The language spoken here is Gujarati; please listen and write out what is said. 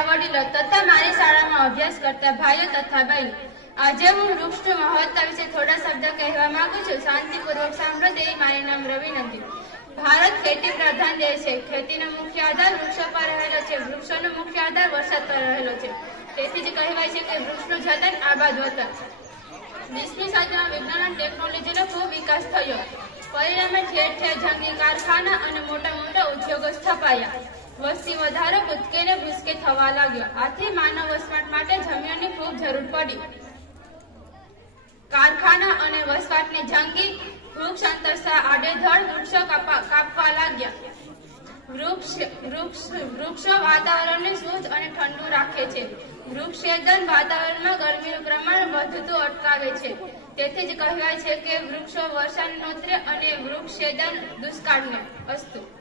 મારા વડીલો તથા મારી શાળામાં અભ્યાસ કરતા ભાઈઓ તથા બહેનો. આજે હું વૃક્ષનું મહત્વ વિશે થોડા શબ્દ કહેવા માંગુ છું. શાંતિપૂર્વક સાંભળો. તેવી મારી નામ વિનંતી ભારત ખેતી પ્રધાન દેશ છે. ખેતીનો મુખ્ય આધાર વૃક્ષો પર રહેલો છે. વૃક્ષોનો મુખ્ય આધાર વરસાદ પર રહેલો છે. તેથી જ કહેવાય છે કે વૃક્ષનું જતન આબાદ વતન. વીસમી સદીમાં વિજ્ઞાન અને ટેકનોલોજીનો ખૂબ વિકાસ થયો. પરિણામે ઠેર ઠેર જંગી કારખાના અને મોટા મોટા ઉદ્યોગો સ્થપાયા. વસ્તી વધારો ભૂતકે ને ભૂસકે થવા લાગ્યો. આથી માનવ વસવાટ માટે જમીનની ખૂબ જરૂર પડી. કારખાના અને વસવાટની જંગી વૃક્ષ અંતરસા આડેધડ વૃક્ષો કાપવા લાગ્યા. વૃક્ષ વાતાવરણને શુદ્ધ અને ઠંડુ રાખે છે. વૃક્ષેદન વાતાવરણમાં ગરમીનું પ્રમાણ વધતું અટકાવે છે. તેથી જ કહેવાય છે કે વૃક્ષો વર્ષાને અને વૃક્ષેદન દુષ્કાળને અસ્તુ.